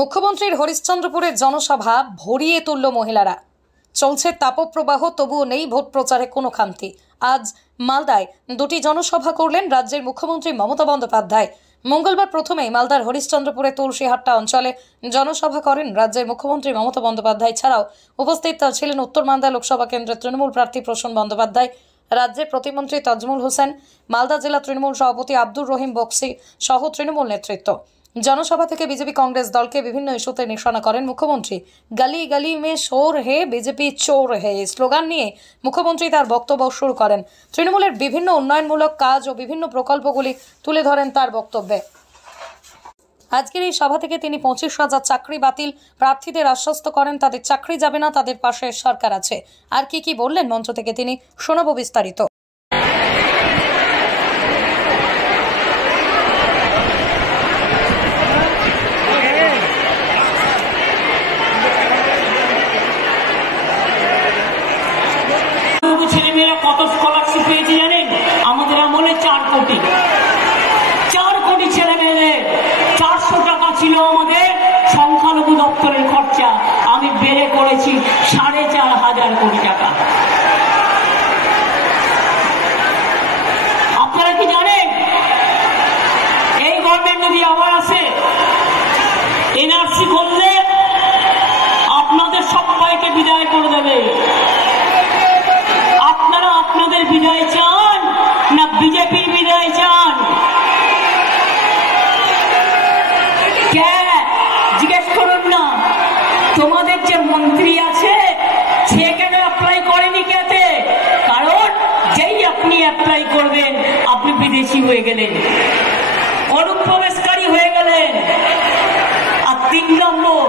মুখ্যমন্ত্রীর হরিশ্চন্দ্রপুরের জনসভা ভরিয়ে তুলল মহিলারা। চলছে তাপপ্রবাহ, তবুও নেই ভোট প্রচারে কোনো খামতি। আজ মালদায় দুটি জনসভা করলেন রাজ্যের মুখ্যমন্ত্রী মমতা বন্দ্যোপাধ্যায়। মঙ্গলবার প্রথমেই মালদার হরিশ্চন্দ্রপুরে তুলসীহাট্টা অঞ্চলে জনসভা করেন রাজ্যের মুখ্যমন্ত্রী মমতা বন্দ্যোপাধ্যায়। ছাড়াও উপস্থিত ছিলেন উত্তর মালদা লোকসভা কেন্দ্রের তৃণমূল প্রার্থী প্রসূন বন্দ্যোপাধ্যায়, রাজ্যের প্রতিমন্ত্রী তাজমুল হোসেন, মালদা জেলা তৃণমূল সভাপতি আব্দুর রহিম বক্সি সহ তৃণমূল নেতৃত্ব। জনসভা থেকে বিজেপি কংগ্রেস দলকে বিভিন্ন ইস্যুতে নিশানা করেন মুখ্যমন্ত্রী। গলি গলি মে শোর হে বিজেপি চোর হে স্লোগান নিয়ে মুখ্যমন্ত্রী তার বক্তব্য শুরু করেন। তৃণমূলের বিভিন্ন উন্নয়নমূলক কাজ ও বিভিন্ন প্রকল্পগুলি তুলে ধরেন তার বক্তব্যে। আজকের এই সভা থেকে তিনি 25,000 চাকরি বাতিল প্রার্থীদের আশ্বস্ত করেন তাদের চাকরি যাবে না, তাদের পাশে সরকার আছে। আর কি বললেন মঞ্চ থেকে তিনি, শোনাবো বিস্তারিত। ছেলেমেয়েরা কত স্কলারশিপ পেয়েছে জানেন? আমাদের আমলে 4 কোটি ছেলে মেয়েদের 400 টাকা ছিল আমাদের সংখ্যালঘু দপ্তরের খরচা, আমি বেড়ে করেছি 4,500 কোটি টাকা। আপনারা কি জানেন এই গভর্নমেন্ট যদি আবার আসে, এনআরসি করলে আপনাদের সবাইকে বিদায় করে দেবে। আপনারা আপনাদের বিদায় চান না বিজেপির বিদায় চান? জিজ্ঞেস করুন না। তোমাদের যে মন্ত্রী আছে সে কেন অ্যাপ্লাই করেনি? কেতে? কারণ যেই আপনি অ্যাপ্লাই করবেন আপনি বিদেশি হয়ে গেলেন, অনুপ্রবেশকারী হয়ে গেলেন। আর 3 নম্বর,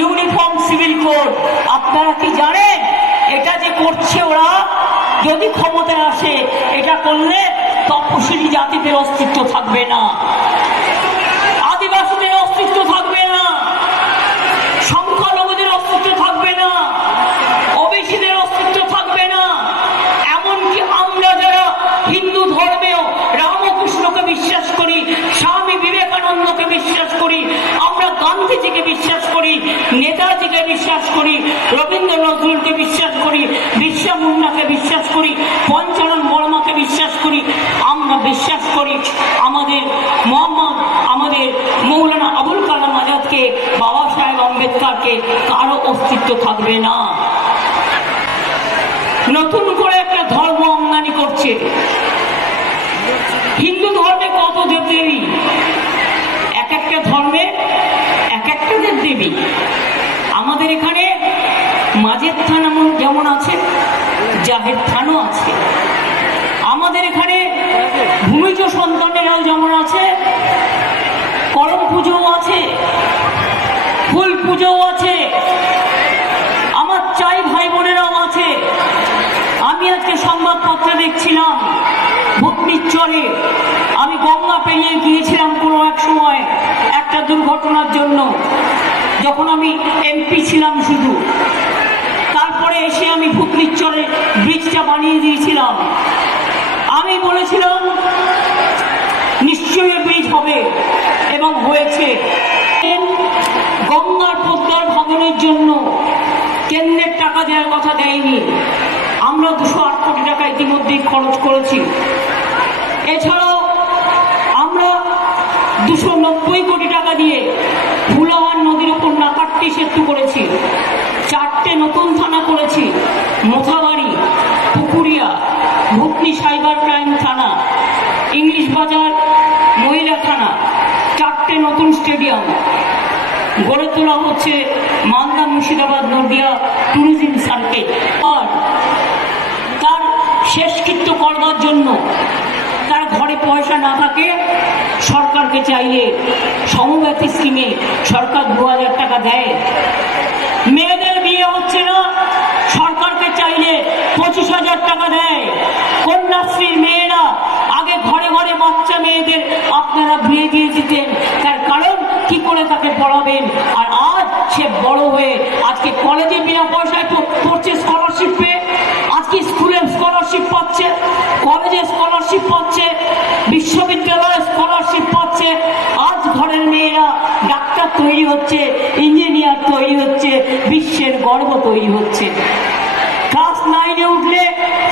ইউনিফর্ম সিভিল কোড। আপনারা কি জানেন এটা যে করছে ওরা, যদি ক্ষমতায় আসে এটা করলে তপশিলি জাতিদের অস্তিত্ব থাকবে না, আদিবাসীদের অস্তিত্ব থাকবে না, সংখ্যালঘুদের অস্তিত্ব থাকবে না, ওবিসিদের অস্তিত্ব থাকবে না। এমনকি আমরা যারা হিন্দু ধর্মেও রামকৃষ্ণকে বিশ্বাস করি, স্বামী বিবেকানন্দকে বিশ্বাস করি, আমরা গান্ধীজিকে বিশ্বাস করি, নেতাজিকে বিশ্বাস করি, রবীন্দ্র নজরুলকে বিশ্বাস করি, বিরসা মুন্ডাকে বিশ্বাস করি, পঞ্চানন বর্মাকে বিশ্বাস করি, আমরা বিশ্বাস করি আমাদের মৌলানা আবুল কালাম আজাদকে, বাবা সাহেব আম্বেদকরকে, কারো অস্তিত্ব থাকবে না। নতুন করে একটা ধর্ম আমদানি করছে। হিন্দু ধর্মে কত দেবদেবী, এক একটা ধর্মে এক একটা দেবদেবী। আমাদের এখানে মাঝের থান যেমন আছে, জাহের থানও আছে। আমাদের এখানে ভূমিজ সন্তানেরাও যেমন আছে, করম পুজোও আছে, ফুল পুজোও আছে, আমার চাই ভাই বোনেরাও আছে। আমি আজকে সংবাদপত্রে দেখছিলাম ভূতনির চরে, আমি গঙ্গা পেরিয়ে গিয়েছিলাম কোনো এক সময় একটা দুর্ঘটনার জন্য, যখন আমি এমপি ছিলাম শুধু। তারপরে এসে আমি ভূতনির চরে ব্রিজটা বানিয়ে দিয়েছিলাম। আমি বলেছিলাম নিশ্চয়ই ব্রিজ হবে, এবং হয়েছে। গঙ্গার পদ্মার ভাঙনের জন্য কেন্দ্রের টাকা দেওয়ার কথা দেয়নি, আমরা 208 কোটি টাকা ইতিমধ্যেই খরচ করেছি। এছাড়াও আমরা 290 কোটি টাকা দিয়ে ফুলাওয়ার নদীর উপর নাকাট্টি সেতু করেছি, 4টে নতুন থানা করেছি, মোথাবাড়ি, পুকুরিয়া, ভুতনি সাইবার ক্রাইম থানা, ইংলিশ বাজার মহিলা থানা, 4টে নতুন স্টেডিয়াম গড়ে তোলা হচ্ছে মালদা মুর্শিদাবাদ নদিয়া ট্যুরিজম সার্কিট। আর তার শেষকৃত্য করবার জন্য তার ঘরে পয়সা না থাকে, সরকারকে চাইলে সমব্যথী স্কিমে সরকার 2,000 টাকা দেয়। মেয়েদের বিয়ে হচ্ছে না, সরকারকে চাইলে 25,000 টাকা দেয়। কন্যাশ্রীর মেয়েরা আগে ঘরে ঘরে বাচ্চা মেয়েদের আপনারা বিয়ে দিয়ে দিতেন, তার কারণ কি করে তাকে পড়াবেন। আর আজ সে বড় হয়ে আজকে কলেজে বিনা পয়সায় পড়ছে, স্কলারশিপ পেয়ে, আজকে স্কুলে স্কলারশিপ পাচ্ছে, কলেজে স্কলারশিপ পাচ্ছে, বিশ্ববিদ্যালয়ে স্কলারশিপ পাচ্ছে। আজ ঘরের মেয়েরা ডাক্তার তৈরি হচ্ছে, ইঞ্জিনিয়ার তৈরি হচ্ছে, বিশ্বের গর্ব তৈরি হচ্ছে। ক্লাস 9-এ উঠলে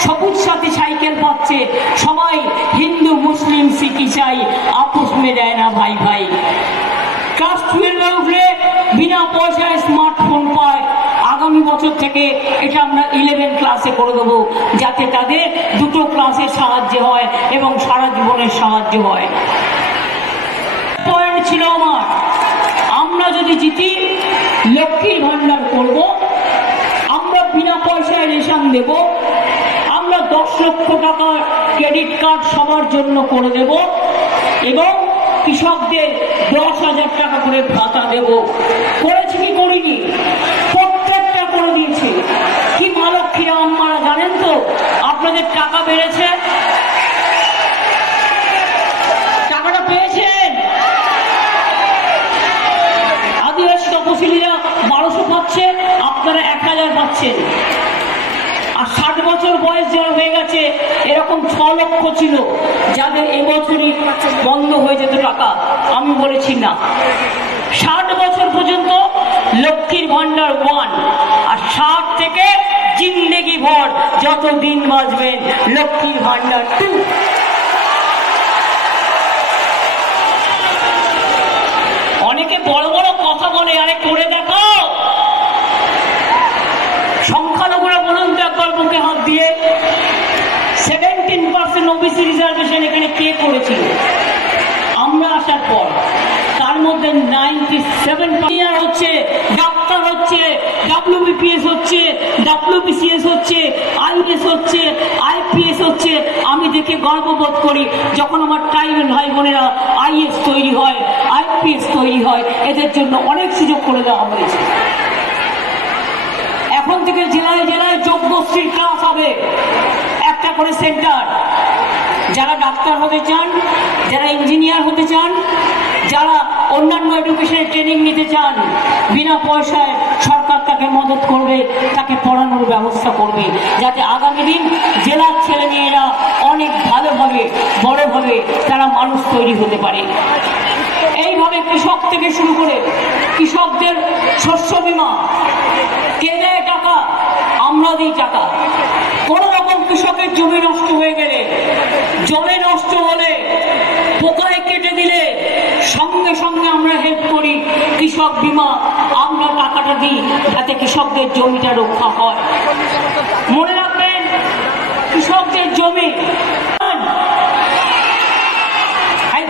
সবুজ সাথী সাইকেল পাচ্ছে, সবাই হিন্দু মুসলিম শিখ ইসাই আপোষ মে দেয় না ভাই ভাই। ক্লাস 12-এ উঠলে বিনা পয়সায় স্মার্টফোন পায়। আগামী বছর থেকে এটা আমরা 11 ক্লাসে করে দেবো, যাতে তাদের দুটো ক্লাসের সাহায্য হয় এবং সারা জীবনের সাহায্য হয়। পয়েন্ট ছিল আমার, আমরা যদি জিতি লক্ষ্মীর ভান্ডার করব, আমরা বিনা পয়সায় রেশন দেব, আমরা 10 লক্ষ টাকার ক্রেডিট কার্ড সবার জন্য করে দেব এবং কৃষকদের 10,000 টাকা করে ভাতা দেব। করেছি কি করিনি? প্রত্যেকটা করে দিয়েছে। কি মা লক্ষ্মীরা আম্মারা জানেন তো আপনাদের টাকা বেড়েছে? টাকাটা পেয়েছেন? আদিবাসী তপশিলীরা 1200 পাচ্ছে, আপনারা 1000 পাচ্ছেন। আর 60 বছর বয়স যারা হয়ে গেছে, এরকম 6 লক্ষ ছিল যাদের এবছরই বন্ধ হয়ে যেত টাকা। আমি বলেছি না, 60 বছর পর্যন্ত লক্ষ্মীর ভান্ডার 1, আর 60 থেকে জিন্দেগি ভর যত দিন বাঁচবেন লক্ষ্মীর ভান্ডার 2। অনেকে বড় বড় কথা বলে, আরে করে দেখাও। সংখ্যালঘুরা বলুন তো একবার মুখে হাত দিয়ে, 17% ওবিসি রিজার্ভেশন এখানে কে করেছিল আমরা আসার পর? তার মধ্যে 97% হচ্ছে, ডাক্তার হচ্ছে, WBPS হচ্ছে, WBCS হচ্ছে, IAS হচ্ছে, IPS হচ্ছে। আমি দেখে গর্ববোধ করি যখন আমার ট্রাইবাল ভাই বোনেরা IAS তৈরি হয়, IPS তৈরি হয়, এদের জন্য অনেক সুযোগ করে দেওয়া হয়েছে। এখন থেকে জেলায় জেলায় যোগ্যশ্রীর ক্লাস হবে, একটা করে সেন্টার। যারা ডাক্তার হতে চান, যারা ইঞ্জিনিয়ার হতে চান, যারা অন্যান্য এডুকেশনের ট্রেনিং নিতে চান, বিনা পয়সায় সরকার তাকে মদত করবে, তাকে পড়ানোর ব্যবস্থা করবে, যাতে আগামী দিন জেলার ছেলে মেয়েরা অনেক ভালোভাবে বড়ভাবে তারা মানুষ তৈরি হতে পারে। এইভাবে কৃষক থেকে শুরু করে কৃষকদের শস্য বীমা, কে দেয় টাকা? আমরা দিই টাকা। কোন রকম কৃষকের জমি নষ্ট হয়ে গেলে, জলে নষ্ট হলে, পোকায় কেটে দিলে সঙ্গে সঙ্গে আমরা হেল্প করি। কৃষক বীমা আমরা টাকাটা দিই, যাতে কৃষকদের জমিটা রক্ষা হয়। মনে রাখবেন, কৃষকদের জমি।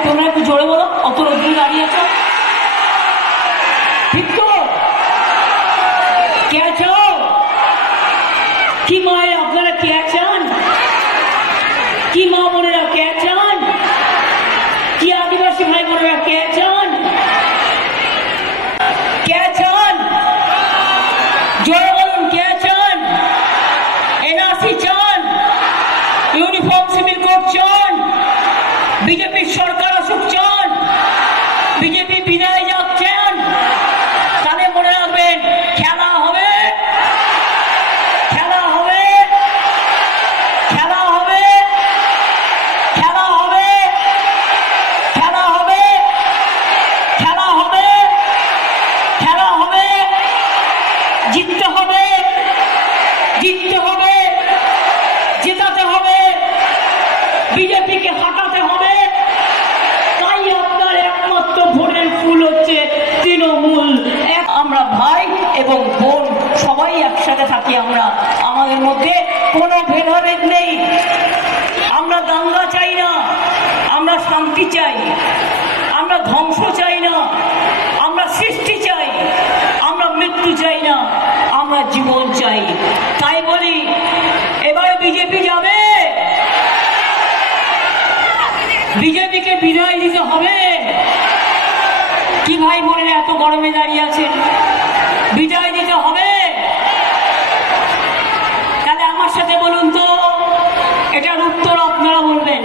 তোমরা একটু জোরে বলো, অত রোদ্দুরে দাঁড়িয়েছ, ঠিক তো? কে চাও? কি মায়ের আপনারা কে চান? কি মা বোনেরা কে চান? কি আদিবাসী ভাই বোনেরা কে চান? কে চান? জোরে বলুন, কে চান? এনআরসি চান? ইউনিফর্ম সিভিল কোড চান? বিজেপির সরকার আসুক চান? বিজেপি বিদায় যাক চান? তাহলে মনে রাখবেন, খেলা হবে, খেলা হবে, খেলা হবে, খেলা হবে, খেলা হবে, খেলা হবে, খেলা হবে, জিততে হবে, জিততে হবে, জেতাতে হবে, বিজেপিকে হাঁটাতে হবে। তাই আপনার একমাত্র ভোটের ফুল হচ্ছে তৃণমূল। আমরা ভাই এবং বোন সবাই একসাথে থাকি। আমরা আমাদের মধ্যে কোনো ভেদাভেদ নেই। আমরা দাঙ্গা চাই না, আমরা শান্তি চাই। আমরা ধ্বংস চাই না, আমরা সৃষ্টি চাই। আমরা মৃত্যু চাই না, আমরা জীবন চাই। তাই বলি, এবারে বিজেপি যাবে, বিজেপিকে বিদায় দিতে হবে। কি ভাই বোনেরা এত গরমে দাঁড়িয়ে আছেন? বিদায় দিতে হবে। তাহলে আমার সাথে বলুন তো, এটার উত্তর আপনারা বলবেন।